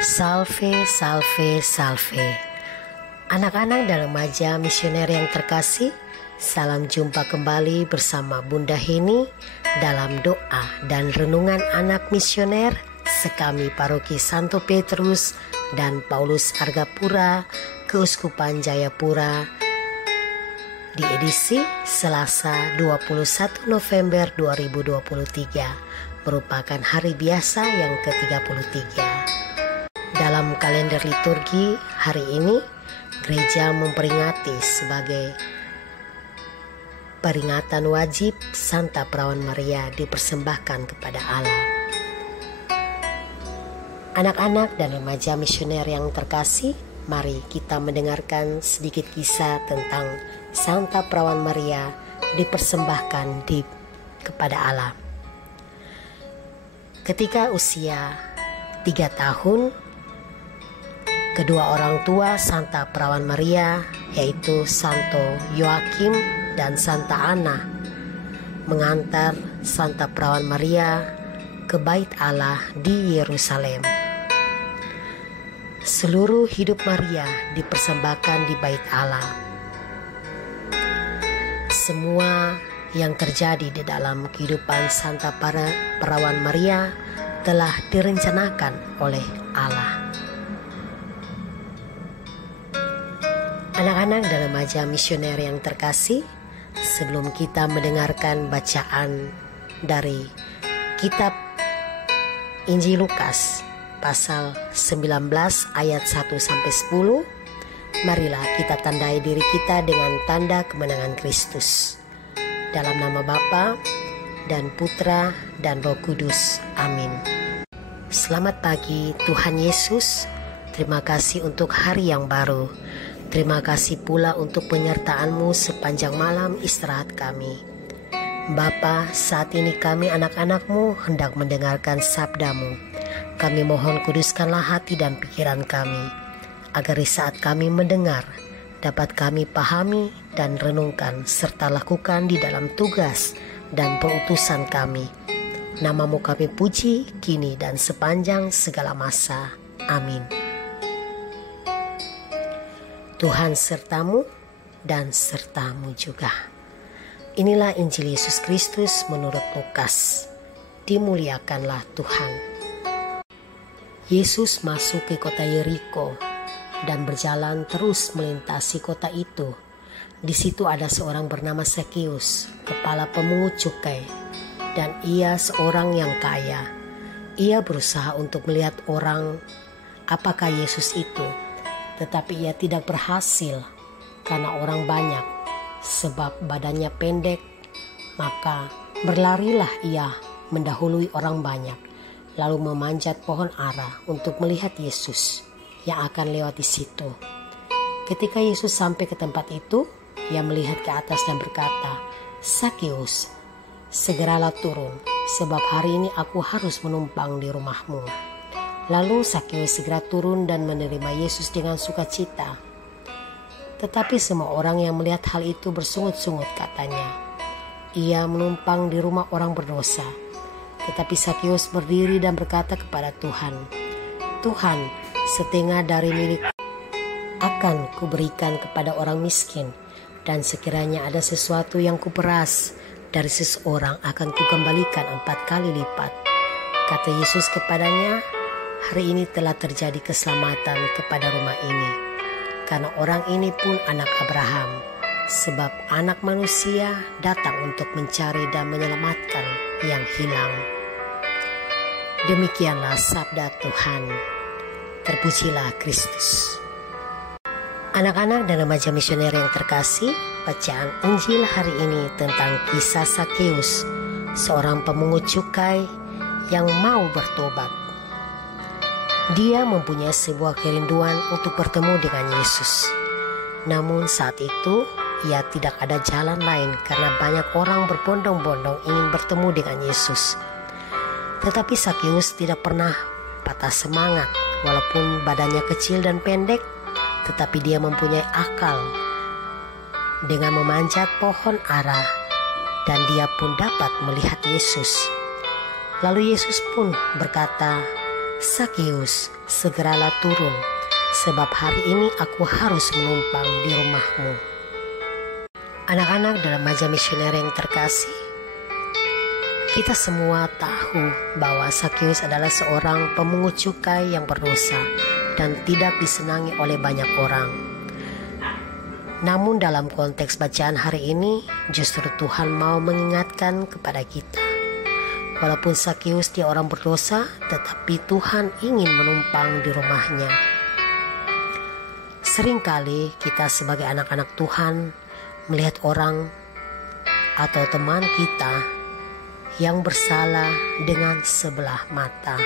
Salve, salve, salve. Anak-anak dan remaja misioner yang terkasih, salam jumpa kembali bersama Bunda Heni dalam doa dan renungan anak misioner sekami Paroki Santo Petrus dan Paulus Argapura, Keuskupan Jayapura, di edisi Selasa 21 November 2023, merupakan hari biasa yang ke-33. Dalam kalender liturgi hari ini, gereja memperingati sebagai peringatan wajib Santa Perawan Maria dipersembahkan kepada Allah. Anak-anak dan remaja misioner yang terkasih, mari kita mendengarkan sedikit kisah tentang Santa Perawan Maria dipersembahkan kepada Allah. Ketika usia 3 tahun, kedua orang tua Santa Perawan Maria, yaitu Santo Yoakim dan Santa Ana, mengantar Santa Perawan Maria ke Bait Allah di Yerusalem. Seluruh hidup Maria dipersembahkan di Bait Allah. Semua yang terjadi di dalam kehidupan Santa Perawan Maria telah direncanakan oleh Allah. Anak-anak dan remaja misioner yang terkasih, sebelum kita mendengarkan bacaan dari kitab Injil Lukas pasal 19 ayat 1-10, marilah kita tandai diri kita dengan tanda kemenangan Kristus. Dalam nama Bapa dan Putra dan Roh Kudus. Amin. Selamat pagi Tuhan Yesus. Terima kasih untuk hari yang baru. Terima kasih pula untuk penyertaan-Mu sepanjang malam istirahat kami. Bapa, saat ini kami anak-anak-Mu hendak mendengarkan sabda-Mu. Kami mohon kuduskanlah hati dan pikiran kami, agar di saat kami mendengar, dapat kami pahami dan renungkan serta lakukan di dalam tugas dan pengutusan kami. Nama-Mu kami puji, kini dan sepanjang segala masa. Amin. Tuhan sertamu dan sertamu juga. Inilah Injil Yesus Kristus menurut Lukas. Dimuliakanlah Tuhan. Yesus masuk ke kota Yeriko dan berjalan terus melintasi kota itu. Di situ ada seorang bernama Zakeus, kepala pemungut cukai, dan ia seorang yang kaya. Ia berusaha untuk melihat orang apakah Yesus itu, tetapi ia tidak berhasil karena orang banyak, sebab badannya pendek. Maka berlarilah ia mendahului orang banyak, lalu memanjat pohon ara untuk melihat Yesus yang akan lewat di situ. Ketika Yesus sampai ke tempat itu, ia melihat ke atas dan berkata, "Zakeus, segeralah turun, sebab hari ini aku harus menumpang di rumahmu." Lalu Zakeus segera turun dan menerima Yesus dengan sukacita. Tetapi semua orang yang melihat hal itu bersungut-sungut katanya, "Ia menumpang di rumah orang berdosa." Tetapi Zakeus berdiri dan berkata kepada Tuhan, "Tuhan, setengah dari milik akan kuberikan kepada orang miskin, dan sekiranya ada sesuatu yang kuperas dari seseorang akan kukembalikan 4 kali lipat." Kata Yesus kepadanya, "Hari ini telah terjadi keselamatan kepada rumah ini, karena orang ini pun anak Abraham, sebab anak manusia datang untuk mencari dan menyelamatkan yang hilang." Demikianlah sabda Tuhan. Terpujilah Kristus. Anak-anak dan remaja misioner yang terkasih, bacaan Injil hari ini tentang kisah Zakeus, seorang pemungut cukai yang mau bertobat. Dia mempunyai sebuah kerinduan untuk bertemu dengan Yesus. Namun saat itu ia tidak ada jalan lain karena banyak orang berbondong-bondong ingin bertemu dengan Yesus. Tetapi Zakeus tidak pernah patah semangat. Walaupun badannya kecil dan pendek, tetapi dia mempunyai akal. Dengan memanjat pohon ara, dan dia pun dapat melihat Yesus. Lalu Yesus pun berkata, "Sakeus, segeralah turun, sebab hari ini aku harus menumpang di rumahmu." Anak-anak dan remaja misioner yang terkasih, kita semua tahu bahwa Sakeus adalah seorang pemungut cukai yang berdosa dan tidak disenangi oleh banyak orang. Namun dalam konteks bacaan hari ini, justru Tuhan mau mengingatkan kepada kita. Walaupun Sakeus dia orang berdosa, tetapi Tuhan ingin menumpang di rumahnya. Seringkali kita sebagai anak-anak Tuhan melihat orang atau teman kita yang bersalah dengan sebelah mata.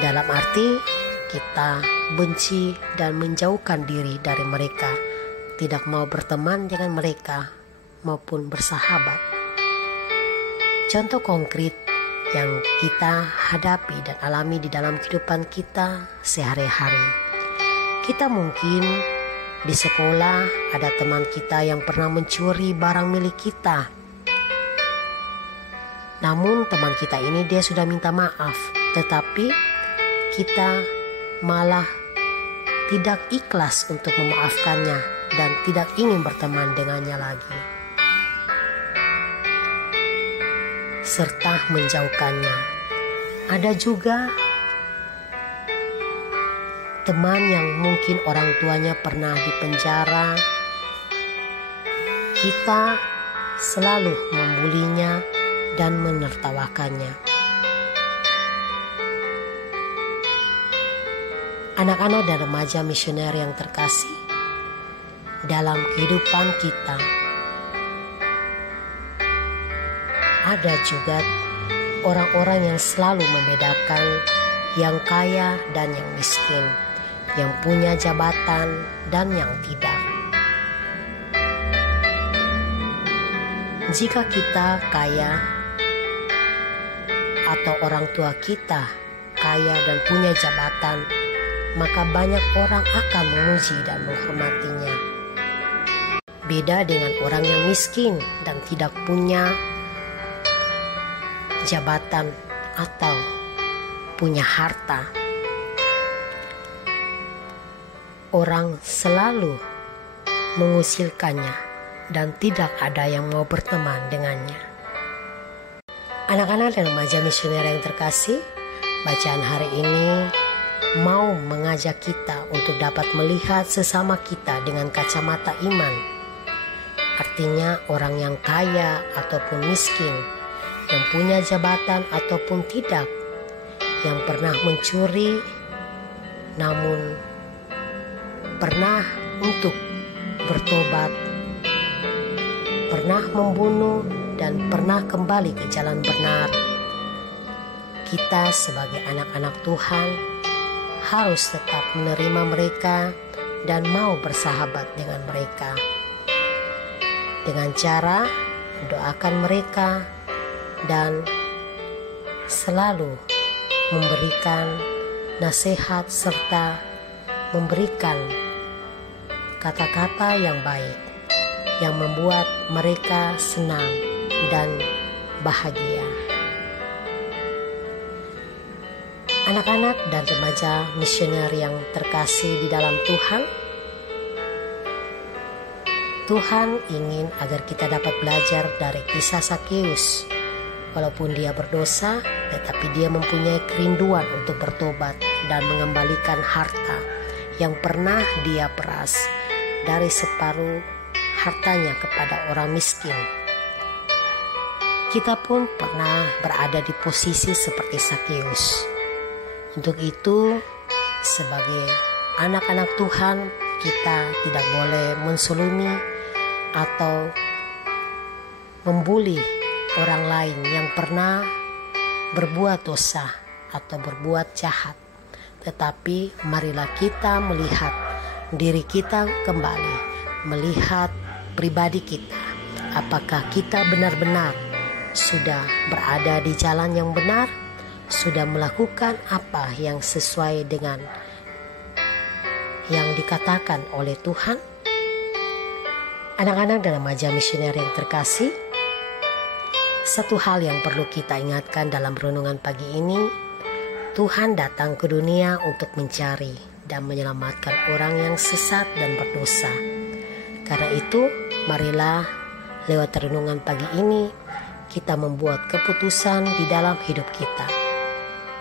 Dalam arti kita benci dan menjauhkan diri dari mereka, tidak mau berteman dengan mereka maupun bersahabat. Contoh konkret yang kita hadapi dan alami di dalam kehidupan kita sehari-hari. Kita mungkin di sekolah ada teman kita yang pernah mencuri barang milik kita. Namun teman kita ini dia sudah minta maaf, tetapi kita malah tidak ikhlas untuk memaafkannya dan tidak ingin berteman dengannya lagi, serta menjauhkannya. Ada juga teman yang mungkin orang tuanya pernah dipenjara. Kita selalu membulinya dan menertawakannya. Anak-anak dan remaja misioner yang terkasih, dalam kehidupan kita ada juga orang-orang yang selalu membedakan yang kaya dan yang miskin, yang punya jabatan dan yang tidak. Jika kita kaya atau orang tua kita kaya dan punya jabatan, maka banyak orang akan memuji dan menghormatinya. Beda dengan orang yang miskin dan tidak punya jabatan atau punya harta. Orang selalu mengusilkannya dan tidak ada yang mau berteman dengannya. Anak-anak dan remaja misioner yang terkasih, bacaan hari ini mau mengajak kita untuk dapat melihat sesama kita dengan kacamata iman. Artinya orang yang kaya ataupun miskin, yang punya jabatan ataupun tidak, yang pernah mencuri namun pernah untuk bertobat, pernah membunuh dan pernah kembali ke jalan benar. Kita sebagai anak-anak Tuhan harus tetap menerima mereka dan mau bersahabat dengan mereka, dengan cara mendoakan mereka dan selalu memberikan nasihat serta memberikan kata-kata yang baik yang membuat mereka senang dan bahagia. Anak-anak dan remaja misioner yang terkasih di dalam Tuhan, Tuhan ingin agar kita dapat belajar dari kisah Sakeus. Walaupun dia berdosa, tetapi dia mempunyai kerinduan untuk bertobat dan mengembalikan harta yang pernah dia peras dari separuh hartanya kepada orang miskin. Kita pun pernah berada di posisi seperti Sakeus. Untuk itu, sebagai anak-anak Tuhan, kita tidak boleh mensulumi atau membuli orang lain yang pernah berbuat dosa atau berbuat jahat. Tetapi marilah kita melihat diri kita kembali, melihat pribadi kita. Apakah kita benar-benar sudah berada di jalan yang benar, sudah melakukan apa yang sesuai dengan yang dikatakan oleh Tuhan? Anak-anak dan remaja misioner yang terkasih, satu hal yang perlu kita ingatkan dalam renungan pagi ini, Tuhan datang ke dunia untuk mencari dan menyelamatkan orang yang sesat dan berdosa. Karena itu, marilah lewat renungan pagi ini kita membuat keputusan di dalam hidup kita.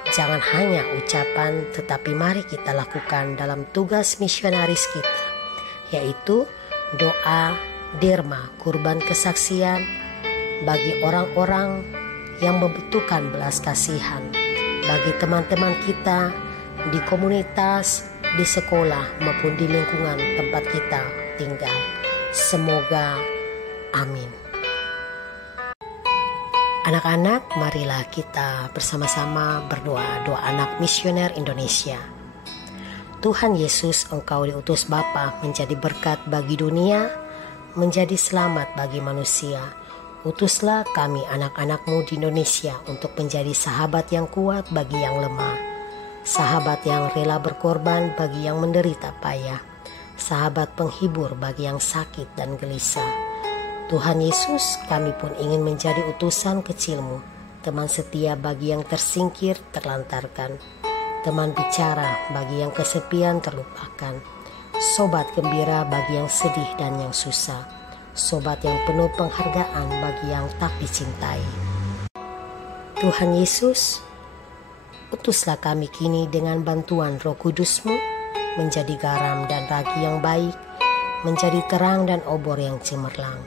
Jangan hanya ucapan, tetapi mari kita lakukan dalam tugas misionaris kita, yaitu doa, derma, kurban kesaksian bagi orang-orang yang membutuhkan belas kasihan, bagi teman-teman kita di komunitas, di sekolah maupun di lingkungan tempat kita tinggal. Semoga amin. Anak-anak, marilah kita bersama-sama berdoa, doa anak misioner Indonesia. Tuhan Yesus, Engkau diutus Bapa menjadi berkat bagi dunia, menjadi selamat bagi manusia. Utuslah kami anak-anak-Mu di Indonesia untuk menjadi sahabat yang kuat bagi yang lemah, sahabat yang rela berkorban bagi yang menderita payah, sahabat penghibur bagi yang sakit dan gelisah. Tuhan Yesus, kami pun ingin menjadi utusan kecil-Mu, teman setia bagi yang tersingkir, terlantarkan, teman bicara bagi yang kesepian, terlupakan, sobat gembira bagi yang sedih dan yang susah, sobat yang penuh penghargaan bagi yang tak dicintai. Tuhan Yesus, utuslah kami kini dengan bantuan Roh Kudus-Mu menjadi garam dan ragi yang baik, menjadi terang dan obor yang cemerlang,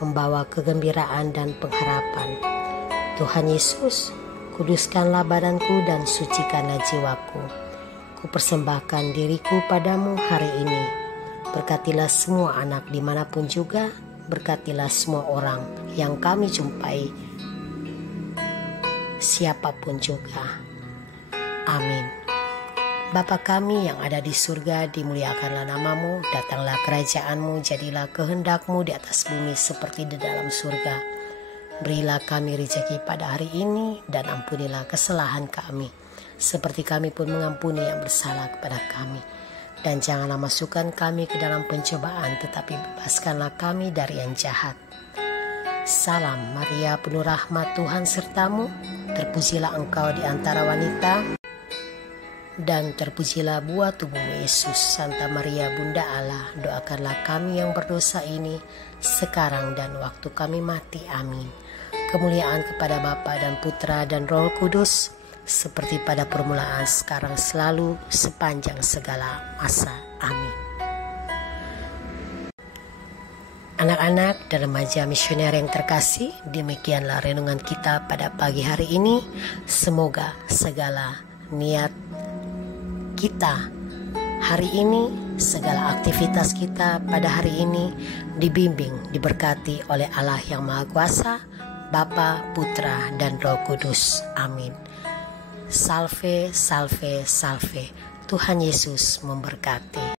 membawa kegembiraan dan pengharapan. Tuhan Yesus, kuduskanlah badanku dan sucikanlah jiwaku. Kupersembahkan diriku padamu hari ini. Berkatilah semua anak dimanapun juga, berkatilah semua orang yang kami jumpai, siapapun juga. Amin. Bapa kami yang ada di surga, dimuliakanlah nama-Mu, datanglah kerajaan-Mu, jadilah kehendak-Mu di atas bumi seperti di dalam surga. Berilah kami rezeki pada hari ini dan ampunilah kesalahan kami, seperti kami pun mengampuni yang bersalah kepada kami. Dan janganlah masukkan kami ke dalam pencobaan, tetapi bebaskanlah kami dari yang jahat. Salam Maria, penuh rahmat, Tuhan sertamu, terpujilah engkau di antara wanita, dan terpujilah buah tubuhmu Yesus. Santa Maria Bunda Allah, doakanlah kami yang berdosa ini sekarang dan waktu kami mati. Amin. Kemuliaan kepada Bapa dan Putra dan Roh Kudus, seperti pada permulaan, sekarang, selalu, sepanjang segala masa. Amin. Anak-anak dan remaja misioner yang terkasih, demikianlah renungan kita pada pagi hari ini. Semoga segala niat kita hari ini, segala aktivitas kita pada hari ini dibimbing, diberkati oleh Allah yang Maha Kuasa, Bapa, Putra, dan Roh Kudus. Amin. Salve, salve, salve. Tuhan Yesus memberkati.